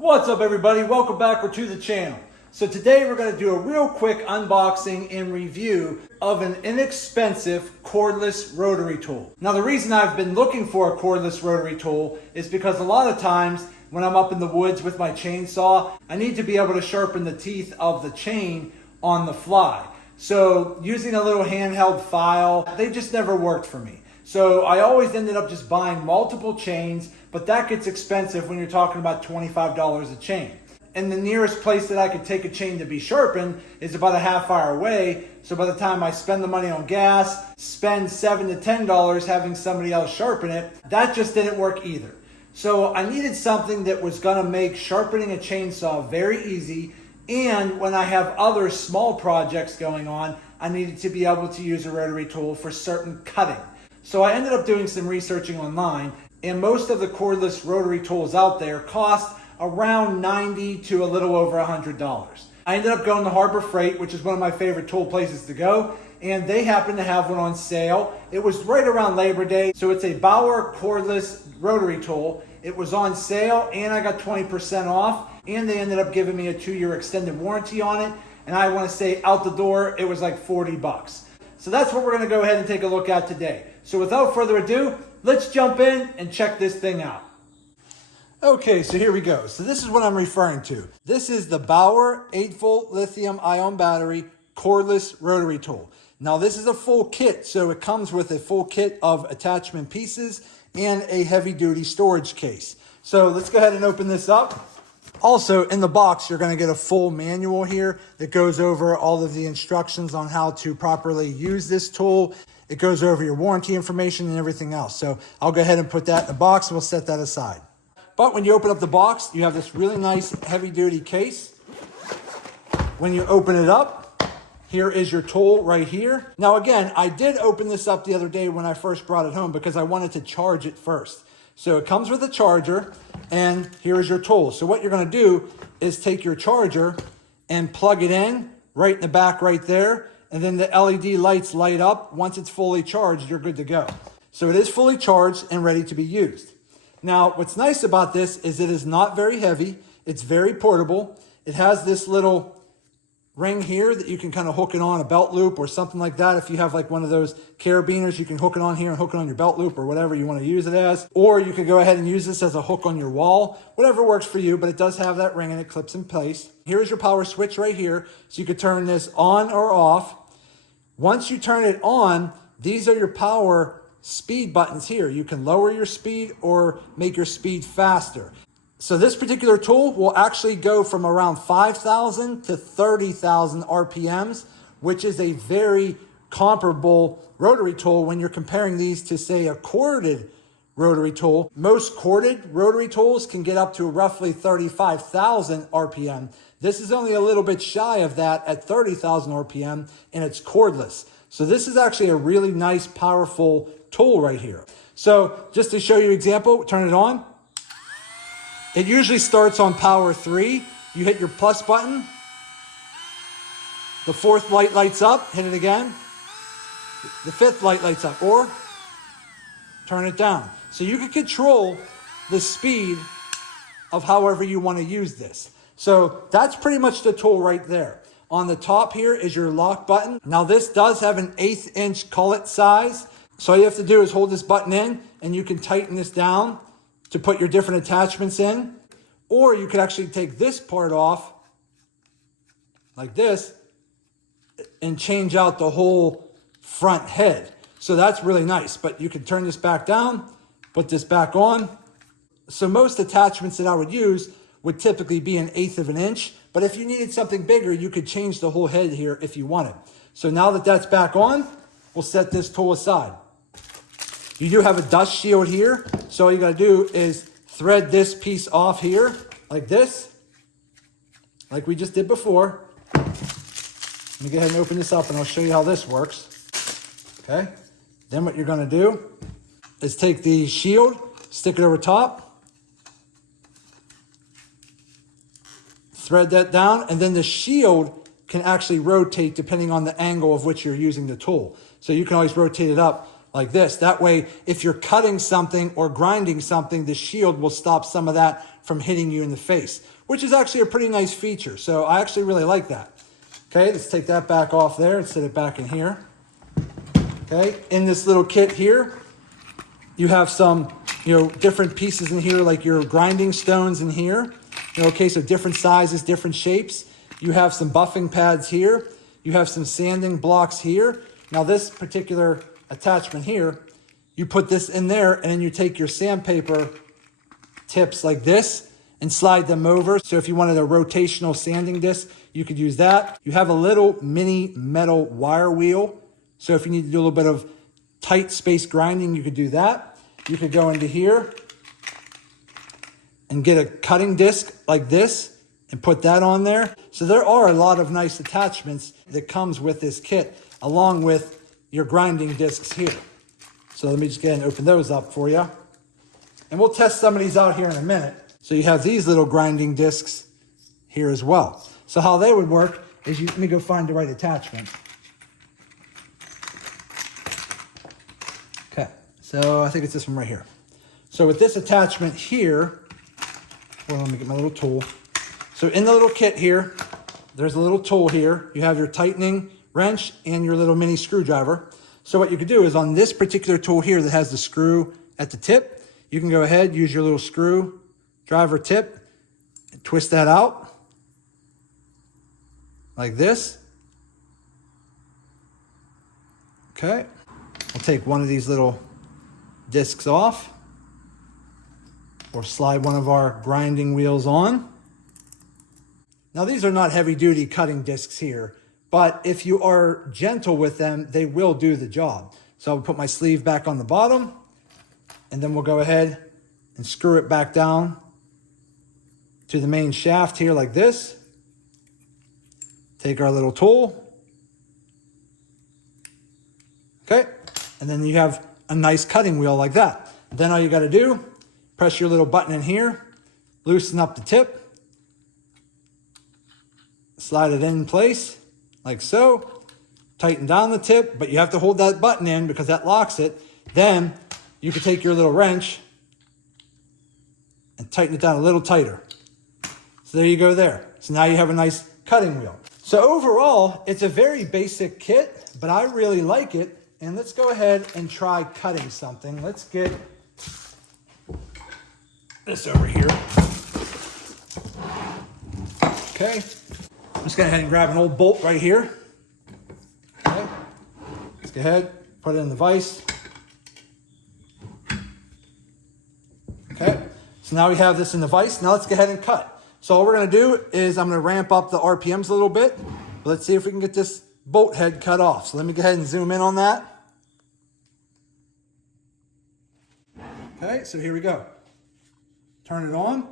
What's up everybody? Welcome back to the channel. So today we're going to do a real quick unboxing and review of an inexpensive cordless rotary tool. Now the reason I've been looking for a cordless rotary tool is because a lot of times when I'm up in the woods with my chainsaw, I need to be able to sharpen the teeth of the chain on the fly. So using a little handheld file, they just never worked for me. So I always ended up just buying multiple chains, but that gets expensive when you're talking about $25 a chain. And the nearest place that I could take a chain to be sharpened is about a half hour away. So by the time I spend the money on gas, spend $7 to $10 having somebody else sharpen it, that just didn't work either. So I needed something that was gonna make sharpening a chainsaw very easy. And when I have other small projects going on, I needed to be able to use a rotary tool for certain cutting. So I ended up doing some researching online, and most of the cordless rotary tools out there cost around $90 to a little over $100. I ended up going to Harbor Freight, which is one of my favorite tool places to go, and they happened to have one on sale. It was right around Labor Day, so it's a Bauer cordless rotary tool. It was on sale, and I got 20% off, and they ended up giving me a 2-year extended warranty on it, and I want to say out the door, it was like 40 bucks. So that's what we're going to go ahead and take a look at today. So without further ado, let's jump in and check this thing out. Okay, so here we go. So this is what I'm referring to. This is the Bauer 8-volt lithium-ion battery cordless rotary tool. Now this is a full kit, so it comes with a full kit of attachment pieces and a heavy-duty storage case. So let's go ahead and open this up. Also, in the box, you're going to get a full manual here that goes over all of the instructions on how to properly use this tool. It goes over your warranty information and everything else. So I'll go ahead and put that in the box and we'll set that aside. But when you open up the box, you have this really nice heavy-duty case. When you open it up, here is your tool right here. Now again, I did open this up the other day when I first brought it home because I wanted to charge it first. So it comes with a charger, and here is your tool. So what you're going to do is take your charger and plug it in right in the back right there, and then the LED lights light up. Once it's fully charged, you're good to go. So it is fully charged and ready to be used. Now, what's nice about this is it is not very heavy. It's very portable. It has this little ring here that you can kind of hook it on a belt loop or something like that. If you have like one of those carabiners, you can hook it on here and hook it on your belt loop or whatever you want to use it as. Or you could go ahead and use this as a hook on your wall, whatever works for you, but it does have that ring and it clips in place. Here's your power switch right here. So you could turn this on or off. Once you turn it on, these are your power speed buttons here. You can lower your speed or make your speed faster. So this particular tool will actually go from around 5,000 to 30,000 RPMs, which is a very comparable rotary tool when you're comparing these to, say, a corded rotary tool. Most corded rotary tools can get up to roughly 35,000 RPM. This is only a little bit shy of that at 30,000 RPM, and it's cordless. So this is actually a really nice, powerful tool right here. So just to show you an example, turn it on. It usually starts on power 3. You hit your plus button. The 4th light lights up. Hit it again. The 5th light lights up. Or turn it down. So you can control the speed of however you want to use this. So that's pretty much the tool right there. On the top here is your lock button. Now this does have an 1/8 inch collet size. So all you have to do is hold this button in and you can tighten this down to put your different attachments in. Or you could actually take this part off like this and change out the whole front head. So that's really nice, but you can turn this back down, put this back on. So most attachments that I would use would typically be 1/8 of an inch, but if you needed something bigger, you could change the whole head here if you wanted. So now that that's back on, we'll set this tool aside. You do have a dust shield here, so all you gotta do is thread this piece off here, like this, like we just did before. Let me go ahead and open this up and I'll show you how this works. Okay, then what you're gonna do is take the shield, stick it over top, thread that down, and then the shield can actually rotate depending on the angle of which you're using the tool. So you can always rotate it up like this. That way, if you're cutting something or grinding something, the shield will stop some of that from hitting you in the face, which is actually a pretty nice feature. So I actually really like that. Okay, let's take that back off there and set it back in here. Okay, in this little kit here, you have some, different pieces in here, like your grinding stones in here. Okay, so different sizes, different shapes. You have some buffing pads here. You have some sanding blocks here. Now this particular attachment here, you put this in there and then you take your sandpaper tips like this and slide them over. So if you wanted a rotational sanding disc, you could use that. You have a little mini metal wire wheel. So if you need to do a little bit of tight space grinding, you could do that. You could go into here and get a cutting disc like this and put that on there. So there are a lot of nice attachments that comes with this kit, along with your grinding discs here. So let me just get and open those up for you. And we'll test some of these out here in a minute. So you have these little grinding discs here as well. So how they would work is let me go find the right attachment. Okay, so I think it's this one right here. So with this attachment here, well, let me get my little tool. So in the little kit here, there's a little tool here. You have your tightening wrench and your little mini screwdriver. So what you could do is on this particular tool here that has the screw at the tip, you can go ahead, use your little screwdriver tip, and twist that out like this. Okay, we'll take one of these little discs off or slide one of our grinding wheels on. Now these are not heavy duty cutting discs here, but if you are gentle with them, they will do the job. So I'll put my sleeve back on the bottom and then we'll go ahead and screw it back down to the main shaft here like this. Take our little tool. Okay, and then you have a nice cutting wheel like that. Then all you gotta do, press your little button in here, loosen up the tip, slide it in place like so, tighten down the tip, but you have to hold that button in because that locks it. Then you can take your little wrench and tighten it down a little tighter. So there you go there. So now you have a nice cutting wheel. So overall, it's a very basic kit, but I really like it. And let's go ahead and try cutting something. Let's get this over here. Okay. Let's go ahead and grab an old bolt right here. Okay. Let's go ahead, put it in the vise. Okay. So now we have this in the vise. Now let's go ahead and cut. So all we're going to do is I'm going to ramp up the RPMs a little bit. But let's see if we can get this bolt head cut off. So let me go ahead and zoom in on that. Okay, so here we go. Turn it on. Turn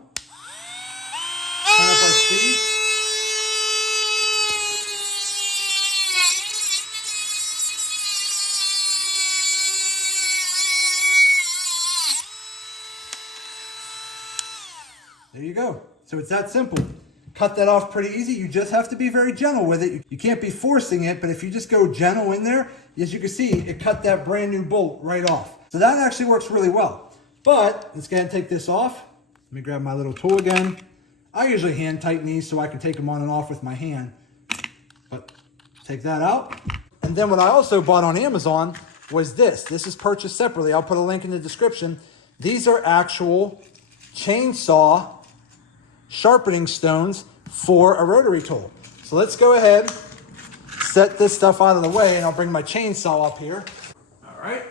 up our speed. There you go. So it's that simple. Cut that off pretty easy. You just have to be very gentle with it. You can't be forcing it, but if you just go gentle in there, as you can see, it cut that brand new bolt right off. So that actually works really well. But let's go ahead and take this off. Let me grab my little tool again. I usually hand tighten these so I can take them on and off with my hand. But take that out. And then what I also bought on Amazon was this. This is purchased separately. I'll put a link in the description. These are actual chainsaw sharpening stones for a rotary tool. So let's go ahead, set this stuff out of the way, and I'll bring my chainsaw up here. All right.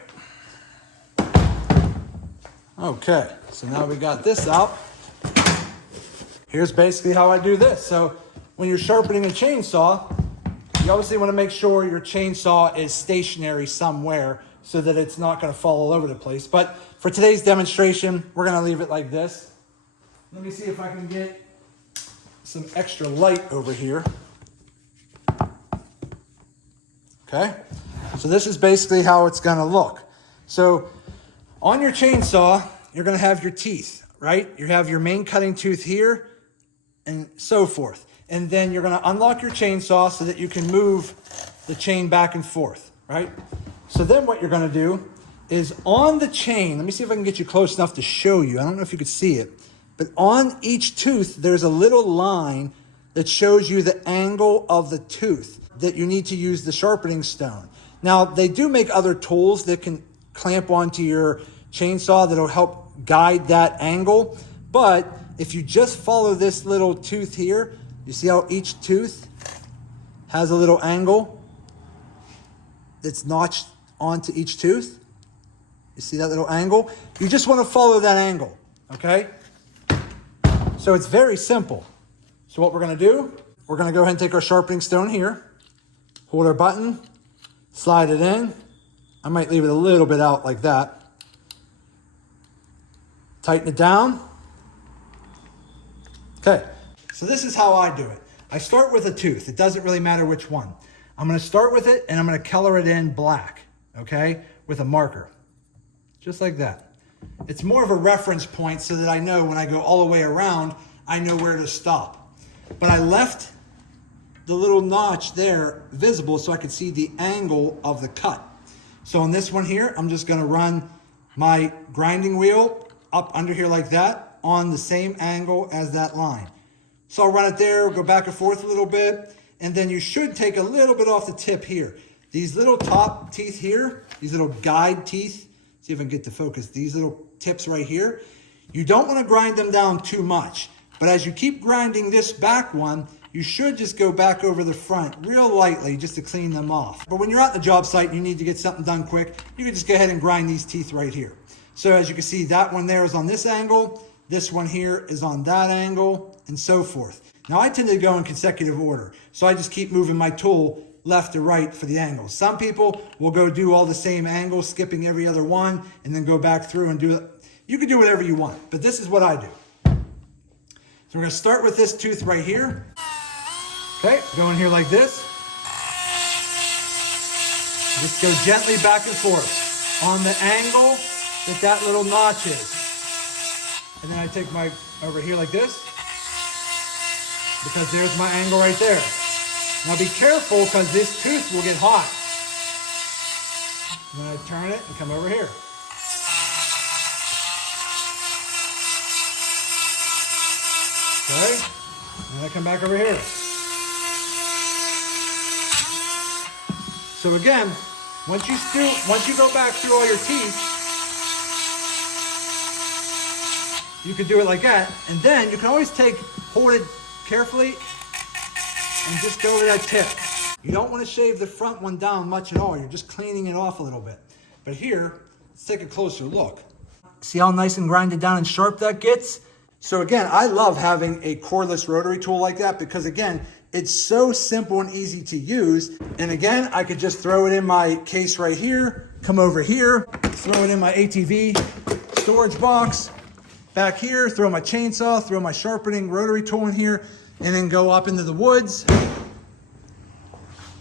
Okay, so now we got this out. Here's basically how I do this. So when you're sharpening a chainsaw, you obviously want to make sure your chainsaw is stationary somewhere so that it's not going to fall all over the place. But for today's demonstration, we're going to leave it like this. Let me see if I can get some extra light over here. Okay, so this is basically how it's going to look. So on your chainsaw, you're going to have your teeth, right? You have your main cutting tooth here and so forth. And then you're going to unlock your chainsaw so that you can move the chain back and forth, right? So then what you're going to do is on the chain. Let me see if I can get you close enough to show you. I don't know if you could see it, but on each tooth, there's a little line that shows you the angle of the tooth that you need to use the sharpening stone. Now, they do make other tools that can clamp onto your chainsaw that'll help guide that angle. But if you just follow this little tooth here, you see how each tooth has a little angle that's notched onto each tooth? You see that little angle? You just want to follow that angle, okay? So it's very simple. So what we're going to do, we're going to go ahead and take our sharpening stone here, hold our button, slide it in. I might leave it a little bit out like that. Tighten it down. Okay, so this is how I do it. I start with a tooth. It doesn't really matter which one. I'm going to start with it and I'm going to color it in black, okay, with a marker. Just like that. It's more of a reference point so that I know when I go all the way around, I know where to stop. But I left the little notch there visible so I could see the angle of the cut. So on this one here, I'm just going to run my grinding wheel up under here like that on the same angle as that line. So I'll run it there, go back and forth a little bit, and then you should take a little bit off the tip here. These little top teeth here, these little guide teeth, see if I can get to focus, these little tips right here, you don't want to grind them down too much. But as you keep grinding this back one, you should just go back over the front real lightly just to clean them off. But when you're at the job site and you need to get something done quick, you can just go ahead and grind these teeth right here. So as you can see, that one there is on this angle, this one here is on that angle, and so forth. Now I tend to go in consecutive order, so I just keep moving my tool left to right for the angles. Some people will go do all the same angles, skipping every other one, and then go back through and do it. You can do whatever you want, but this is what I do. So we're gonna start with this tooth right here. Okay, go in here like this. Just go gently back and forth on the angle that little notch is. And then I take my, over here like this, because there's my angle right there. Now be careful because this tooth will get hot. And then I turn it and come over here. Okay, and then I come back over here. So again, once you go back through all your teeth, you can do it like that, and then you can always hold it carefully and just go over that tip. You don't want to shave the front one down much at all. You're just cleaning it off a little bit. But here, let's take a closer look. See how nice and grinded down and sharp that gets? So again, I love having a cordless rotary tool like that because again, it's so simple and easy to use. And again, I could just throw it in my case right here, come over here, throw it in my ATV storage box, back here, throw my chainsaw, throw my sharpening rotary tool in here, and then go up into the woods.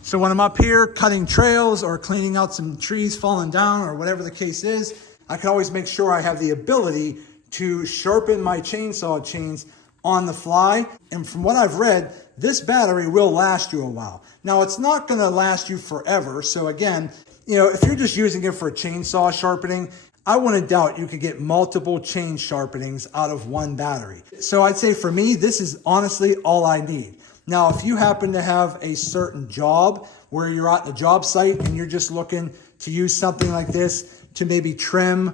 So when I'm up here cutting trails or cleaning out some trees falling down or whatever the case is, I can always make sure I have the ability to sharpen my chainsaw chains on the fly. And from what I've read, this battery will last you a while. Now it's not gonna last you forever. So again, if you're just using it for chainsaw sharpening, I wouldn't doubt you could get multiple chain sharpenings out of one battery. So I'd say for me, this is honestly all I need. Now, if you happen to have a certain job where you're at the job site and you're just looking to use something like this to maybe trim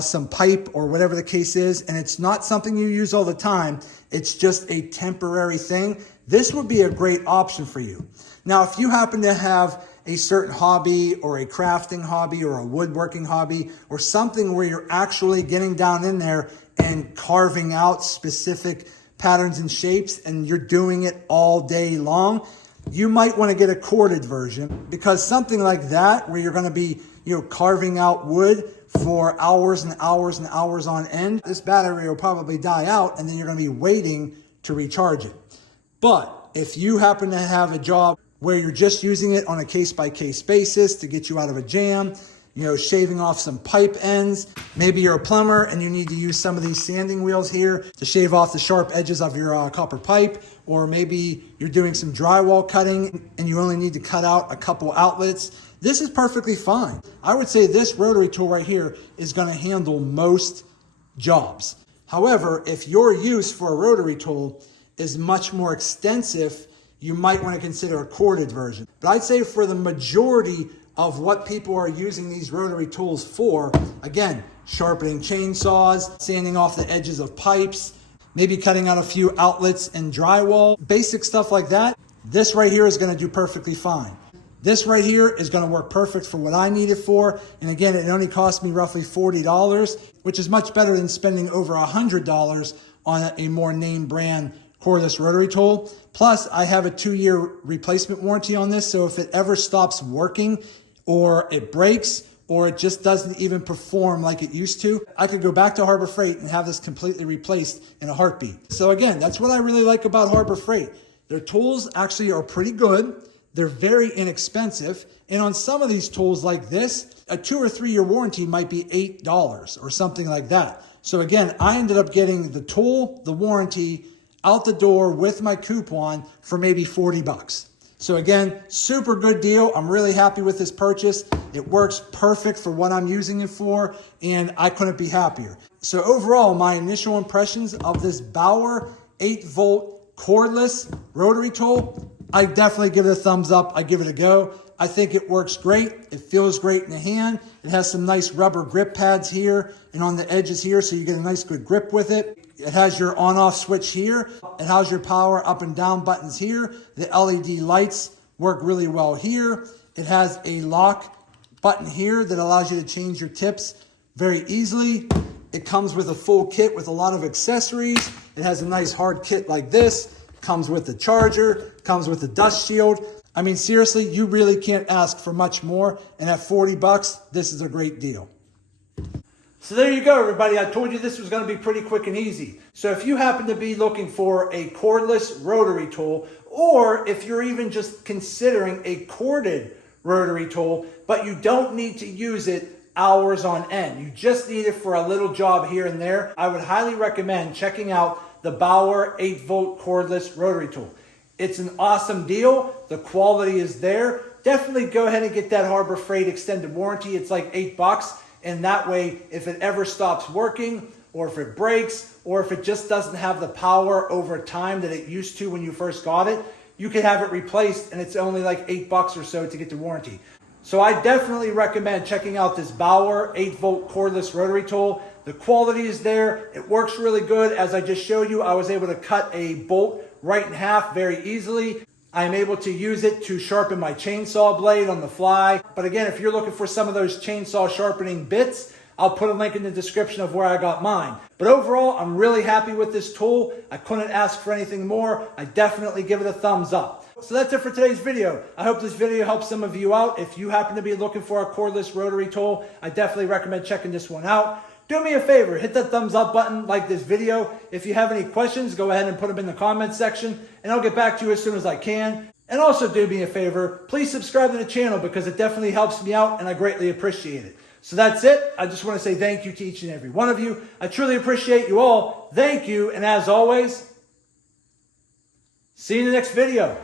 some pipe or whatever the case is, and it's not something you use all the time, it's just a temporary thing, this would be a great option for you. Now, if you happen to have a certain hobby or a crafting hobby or a woodworking hobby or something where you're actually getting down in there and carving out specific patterns and shapes and you're doing it all day long, you might want to get a corded version, because something like that where you're going to be carving out wood for hours and hours and hours on end, this battery will probably die out and then you're going to be waiting to recharge it. But if you happen to have a job where you're just using it on a case-by-case basis to get you out of a jam, shaving off some pipe ends. Maybe you're a plumber and you need to use some of these sanding wheels here to shave off the sharp edges of your copper pipe. Or maybe you're doing some drywall cutting and you only need to cut out a couple outlets. This is perfectly fine. I would say this rotary tool right here is going to handle most jobs. However, if your use for a rotary tool is much more extensive, you might want to consider a corded version. But I'd say for the majority of what people are using these rotary tools for, again, sharpening chainsaws, sanding off the edges of pipes, maybe cutting out a few outlets and drywall, basic stuff like that, this right here is going to do perfectly fine. This right here is going to work perfect for what I need it for. And again, it only cost me roughly $40, which is much better than spending over $100 on a more name brand cordless rotary tool. Plus, I have a 2-year replacement warranty on this. So if it ever stops working or it breaks or it just doesn't even perform like it used to, I could go back to Harbor Freight and have this completely replaced in a heartbeat. So again, that's what I really like about Harbor Freight. Their tools actually are pretty good. They're very inexpensive. And on some of these tools like this, a 2 or 3 year warranty might be $8 or something like that. So again, I ended up getting the tool, the warranty out the door with my coupon for maybe $40. So again, super good deal. I'm really happy with this purchase. It works perfect for what I'm using it for, and I couldn't be happier. So overall, my initial impressions of this Bauer 8-volt cordless rotary tool, I definitely give it a thumbs up. I give it a go. I think it works great. It feels great in the hand. It has some nice rubber grip pads here and on the edges here, so you get a nice good grip with it. It has your on-off switch here. It has your power up and down buttons here. The LED lights work really well here. It has a lock button here that allows you to change your tips very easily. It comes with a full kit with a lot of accessories. It has a nice hard kit like this. Comes with the charger, comes with the dust shield. I mean, seriously, you really can't ask for much more. And at $40, this is a great deal. So there you go, everybody. I told you this was going to be pretty quick and easy. So if you happen to be looking for a cordless rotary tool, or if you're even just considering a corded rotary tool, but you don't need to use it hours on end, you just need it for a little job here and there, I would highly recommend checking out the Bauer 8-volt cordless rotary tool. It's an awesome deal. The quality is there. Definitely go ahead and get that Harbor Freight extended warranty. It's like $8. And that way, if it ever stops working, or if it breaks, or if it just doesn't have the power over time that it used to when you first got it, you can have it replaced, and it's only like $8 or so to get the warranty. So I definitely recommend checking out this Bauer 8-volt cordless rotary tool. The quality is there. It works really good. As I just showed you, I was able to cut a bolt right in half very easily. I'm able to use it to sharpen my chainsaw blade on the fly. But again, if you're looking for some of those chainsaw sharpening bits, I'll put a link in the description of where I got mine. But overall, I'm really happy with this tool. I couldn't ask for anything more. I definitely give it a thumbs up. So that's it for today's video. I hope this video helps some of you out. If you happen to be looking for a cordless rotary tool, I definitely recommend checking this one out. Do me a favor, hit that thumbs up button, like this video. If you have any questions, go ahead and put them in the comments section, and I'll get back to you as soon as I can. And also do me a favor, please subscribe to the channel because it definitely helps me out and I greatly appreciate it. So that's it. I just want to say thank you to each and every one of you. I truly appreciate you all. Thank you. And as always, see you in the next video.